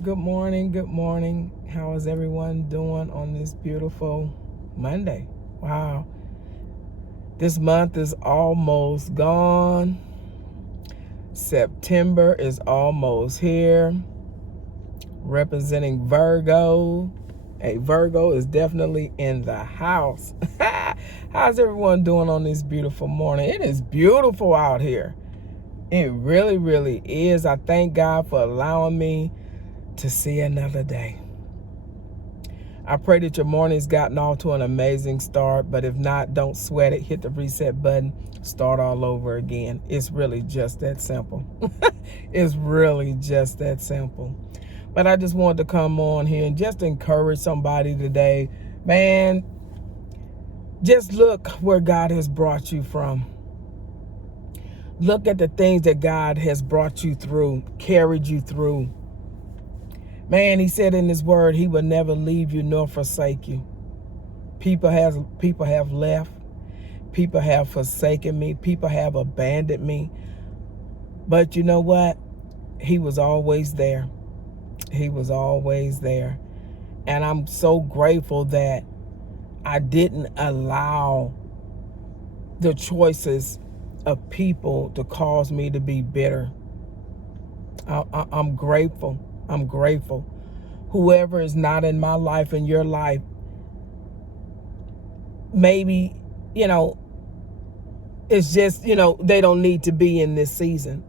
Good morning. Good morning. How is everyone doing on this beautiful Monday? Wow. This month is almost gone. September is almost here. Representing Virgo. Hey, Virgo is definitely in the house. How's everyone doing on this beautiful morning? It is beautiful out here. It really, really is. I thank God for allowing me to see another day. I pray that your morning's gotten off to an amazing start, but if not, don't sweat it. Hit the reset button, start all over again. It's really just that simple. It's really just that simple. But I just wanted to come on here and just encourage somebody today. Man, just look where God has brought you from. Look at the things that God has brought you through, carried you through. Man, he said in his word, he will never leave you nor forsake you. People have left. People have forsaken me. People have abandoned me. But you know what? He was always there. He was always there. And I'm so grateful that I didn't allow the choices of people to cause me to be bitter. I'm grateful. I'm grateful. Whoever is not in my life, in your life, maybe, it's just, they don't need to be in this season,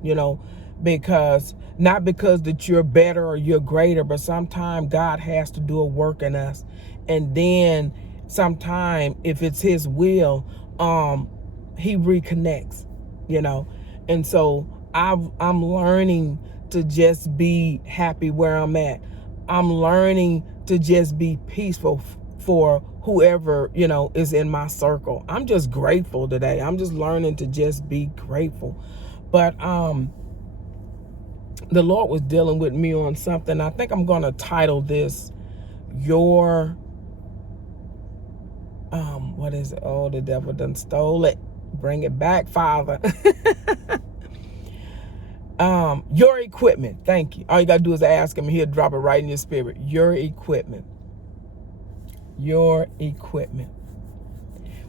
because not because that you're better or you're greater, but sometimes God has to do a work in us. And then sometime if it's his will, he reconnects, And so I'm learning to just be happy where I'm at. I'm learning to just be peaceful for whoever, is in my circle. I'm just grateful today. I'm just learning to just be grateful. But the Lord was dealing with me on something. I think I'm going to title this your what is it? Oh, the devil done stole it. Bring it back, Father. Your equipment. Thank you. All you gotta do is ask him. He'll drop it right in your spirit. Your equipment. Your equipment.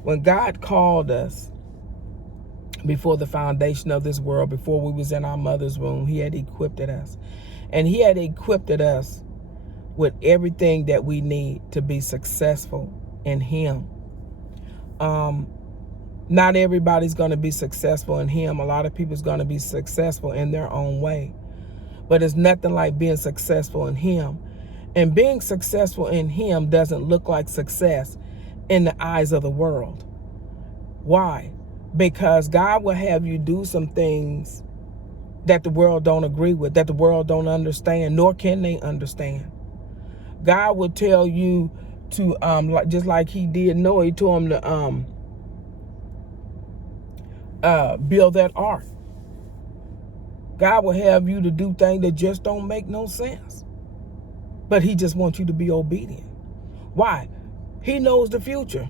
When God called us before the foundation of this world, before we was in our mother's womb, he had equipped us. And he had equipped us with everything that we need to be successful in him. Not everybody's going to be successful in him. A lot of people's going to be successful in their own way. But it's nothing like being successful in him. And being successful in him doesn't look like success in the eyes of the world. Why? Because God will have you do some things that the world don't agree with, that the world don't understand, nor can they understand. God will tell you to, just like he did Noah, he told him to build that ark. God will have you to do things that just don't make no sense. But he just wants you to be obedient. Why? He knows the future.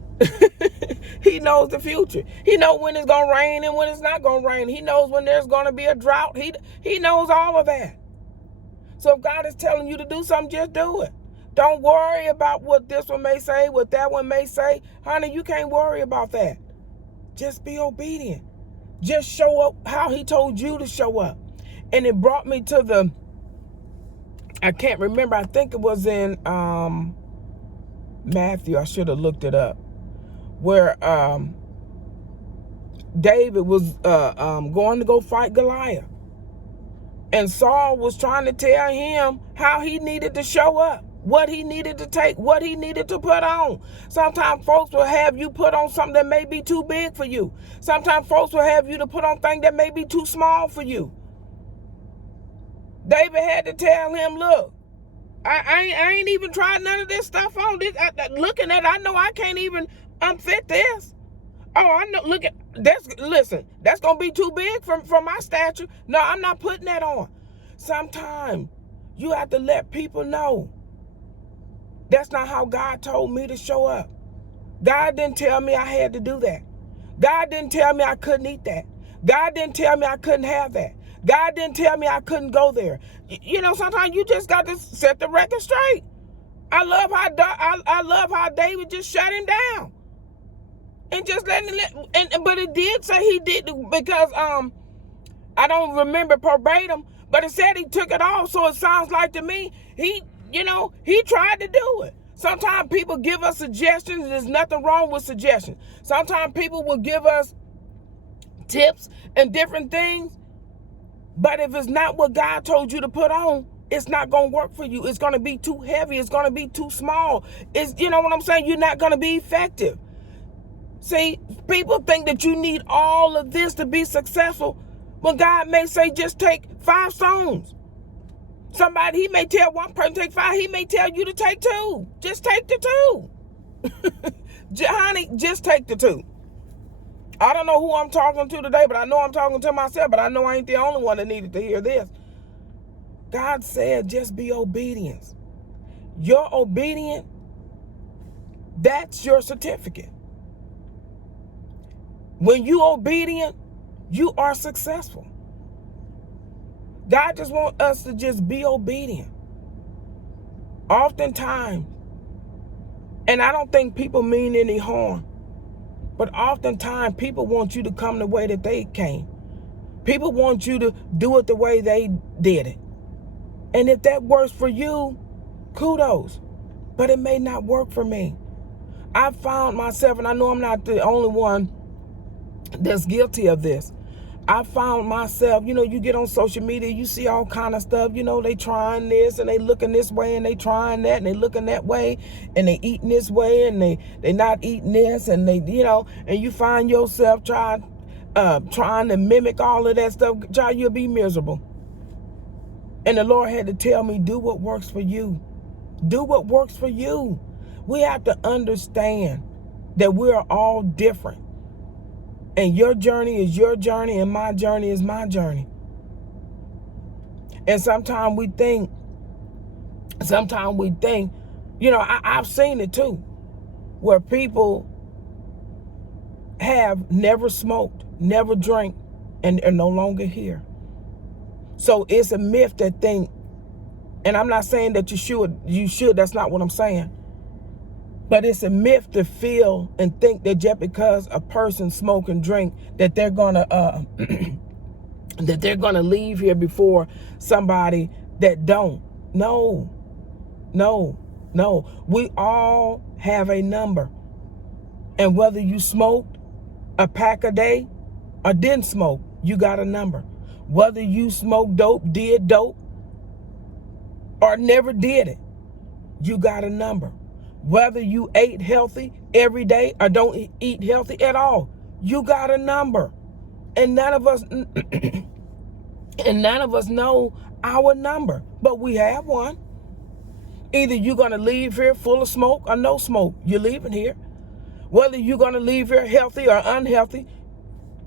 He knows the future. He knows when it's going to rain and when it's not going to rain. He knows when there's going to be a drought. He knows all of that. So if God is telling you to do something, just do it. Don't worry about what this one may say, what that one may say. Honey, you can't worry about that. Just be obedient. Just show up how he told you to show up. And it brought me to I can't remember. I think it was in Matthew. I should have looked it up. Where David was going to go fight Goliath. And Saul was trying to tell him how he needed to show up, what he needed to take, what he needed to put on. Sometimes folks will have you put on something that may be too big for you. Sometimes folks will have you to put on things that may be too small for you. David had to tell him, look, I ain't even tried none of this stuff on. Looking at it, I know I can't even unfit this. Oh, I know. Look at that's. Listen, that's gonna be too big for my stature. No, I'm not putting that on. Sometimes you have to let people know that's not how God told me to show up. God didn't tell me I had to do that. God didn't tell me I couldn't eat that. God didn't tell me I couldn't have that. God didn't tell me I couldn't go there. You know, sometimes you just got to set the record straight. I love how David just shut him down. And just but it did say he did, because I don't remember verbatim, but it said he took it off. So it sounds like to me he tried to do it. Sometimes people give us suggestions. There's nothing wrong with suggestions. Sometimes people will give us tips and different things, but if it's not what God told you to put on, it's not going to work for you. It's going to be too heavy. It's going to be too small. You know what I'm saying? You're not going to be effective. See, people think that you need all of this to be successful, when God may say just take 5 stones. He may tell one person to take 5. He may tell you to take 2. Just take the 2. Honey, just take the 2. I don't know who I'm talking to today, but I know I'm talking to myself, but I know I ain't the only one that needed to hear this. God said just be obedient. You're obedient. That's your certificate. When you obedient, you are successful. God just wants us to just be obedient. Oftentimes, and I don't think people mean any harm, but oftentimes people want you to come the way that they came. People want you to do it the way they did it. And if that works for you, kudos. But it may not work for me. I found myself, and I know I'm not the only one that's guilty of this. I found myself, you get on social media, you see all kind of stuff, they trying this and they looking this way and they trying that and they looking that way and they eating this way and they not eating this and they, and you find yourself trying to mimic all of that stuff. Child, you'll be miserable. And the Lord had to tell me, do what works for you. Do what works for you. We have to understand that we are all different. And your journey is your journey and my journey is my journey. And sometimes we think, I've seen it too, where people have never smoked, never drank, and are no longer here. So it's a myth that think, and I'm not saying that you should, that's not what I'm saying. But it's a myth to feel and think that just because a person smoke and drink, that they're gonna leave here before somebody that don't. No. We all have a number. And whether you smoked a pack a day or didn't smoke, you got a number. Whether you smoked dope, did dope, or never did it, you got a number. Whether you ate healthy every day or don't eat healthy at all, you got a number. And none of us know our number, but we have one. Either you're going to leave here full of smoke or no smoke, you're leaving here. Whether you're going to leave here healthy or unhealthy,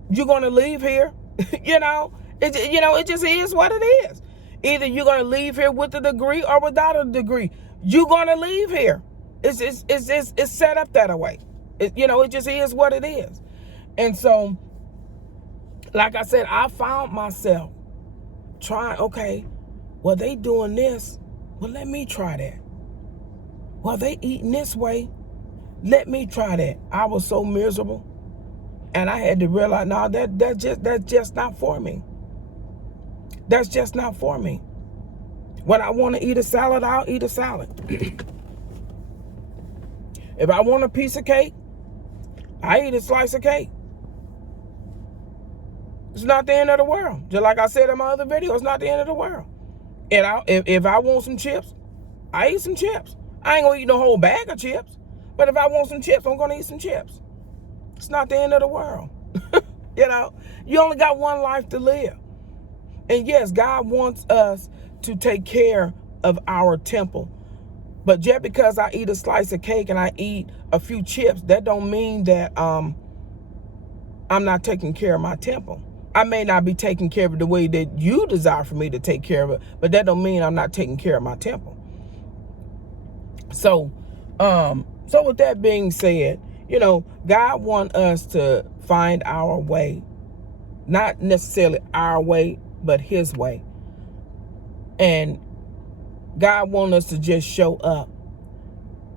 you're going to leave here. It just is what it is. Either you're going to leave here with a degree or without a degree, you're going to leave here. It's set up that way. It just is what it is. And so, like I said, I found myself trying, okay, well, they doing this. Well, let me try that. Well, they eating this way. Let me try that. I was so miserable. And I had to realize, no, that's just not for me. That's just not for me. When I want to eat a salad, I'll eat a salad. If I want a piece of cake, I eat a slice of cake. It's not the end of the world. Just like I said in my other video, it's not the end of the world. And if I want some chips, I eat some chips. I ain't gonna eat no whole bag of chips. But if I want some chips, I'm gonna eat some chips. It's not the end of the world. You only got one life to live. And yes, God wants us to take care of our temple. But just because I eat a slice of cake and I eat a few chips, that don't mean that I'm not taking care of my temple. I may not be taking care of it the way that you desire for me to take care of it, but that don't mean I'm not taking care of my temple. So with that being said, God wants us to find our way, not necessarily our way, but his way. And God wants us to just show up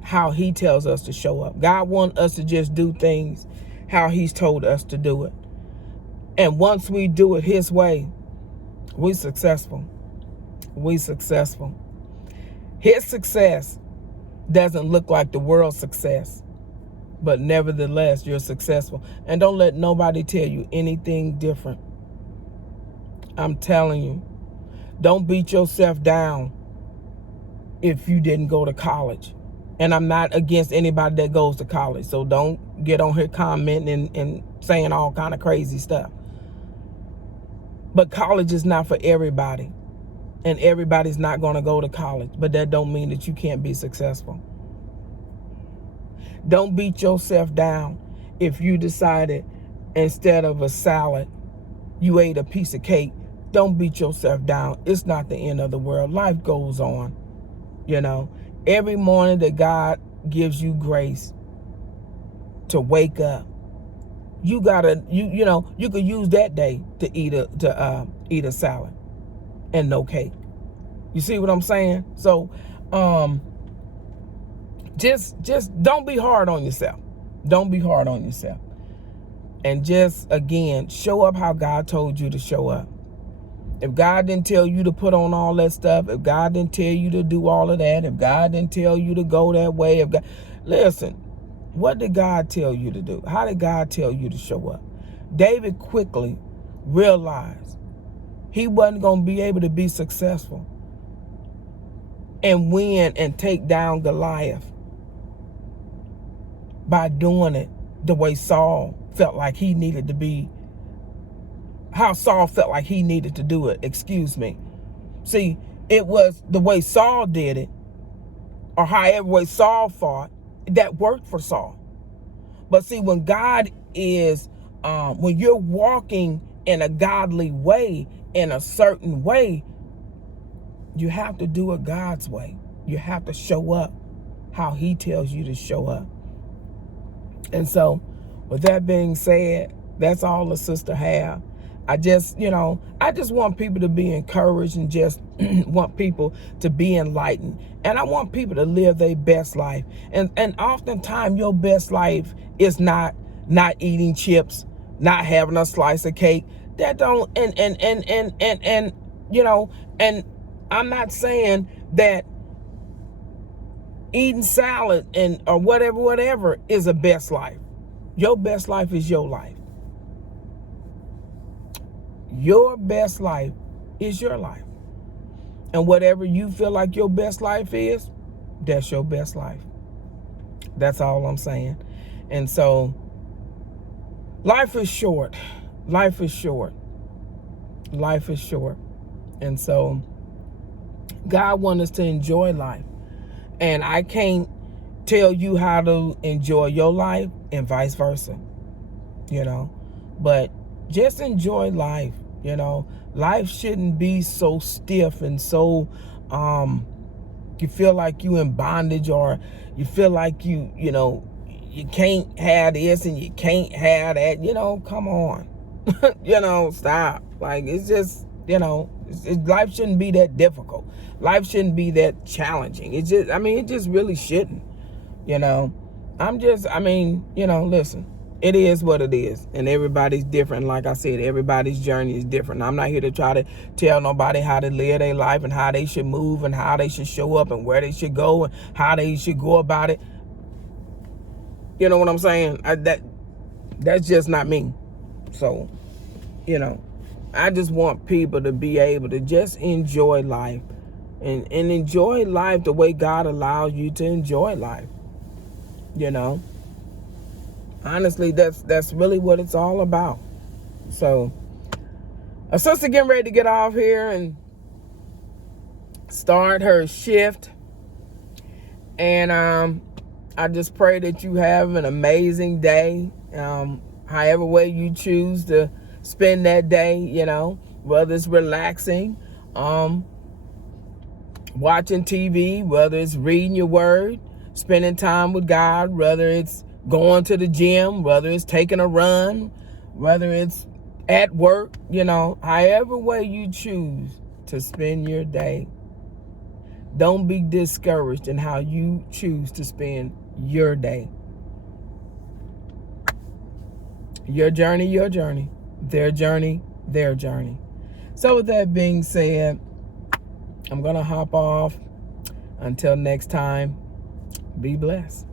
how he tells us to show up. God wants us to just do things how he's told us to do it. And once we do it his way, we successful. We successful. His success doesn't look like the world's success, but nevertheless, you're successful. And don't let nobody tell you anything different. I'm telling you, don't beat yourself down if you didn't go to college. And I'm not against anybody that goes to college, so don't get on here commenting and saying all kind of crazy stuff. But college is not for everybody, and everybody's not going to go to college, but that don't mean that you can't be successful. Don't beat yourself down if you decided instead of a salad, you ate a piece of cake. Don't beat yourself down. It's not the end of the world. Life goes on, you know. Every morning that God gives you grace to wake up, you gotta, you know, you could use that day to eat a salad and no cake. You see what I'm saying? So, just don't be hard on yourself. Don't be hard on yourself. And just, again, show up how God told you to show up. If God didn't tell you to put on all that stuff, if God didn't tell you to do all of that, if God didn't tell you to go that way, listen, what did God tell you to do? How did God tell you to show up? David quickly realized he wasn't going to be able to be successful and win and take down Goliath by doing it the way Saul felt like he needed to be. How Saul felt like he needed to do it, excuse me. See, it was the way Saul did it, or however way Saul fought, that worked for Saul. But see, when God is, when you're walking in a godly way, in a certain way, you have to do it God's way. You have to show up how he tells you to show up. And so, with that being said, that's all the sister have. I just want people to be encouraged and just want people to be enlightened. And I want people to live their best life. And oftentimes your best life is not eating chips, not having a slice of cake. That don't, and you know, and I'm not saying that eating salad or whatever is a best life. Your best life is your life. Your best life is your life. And whatever you feel like your best life is, that's your best life. That's all I'm saying. And so, life is short. Life is short. Life is short. And so, God wants us to enjoy life. And I can't tell you how to enjoy your life and vice versa, you know. But just enjoy life. You know, life shouldn't be so stiff and so you feel like you in bondage, or you feel like you know, you can't have this and you can't have that. You know, come on. You know, stop. Like, it's just, you know, life shouldn't be that difficult. Life shouldn't be that challenging. It just really shouldn't. You know, you know, listen. It is what it is, and everybody's different. Like I said, everybody's journey is different. I'm not here to try to tell nobody how to live their life and how they should move and how they should show up and where they should go and how they should go about it. You know what I'm saying? That's just not me. So, you know, I just want people to be able to just enjoy life and enjoy life the way God allows you to enjoy life. You know? Honestly, that's really what it's all about. So, a sister getting ready to get off here and start her shift. And I just pray that you have an amazing day. However way you choose to spend that day, you know, whether it's relaxing, watching TV, whether it's reading your word, spending time with God, whether it's going to the gym, whether it's taking a run, whether it's at work, you know, however way you choose to spend your day, don't be discouraged in how you choose to spend your day. Your journey, your journey. Their journey, their journey. So with that being said, I'm going to hop off. Until next time, be blessed.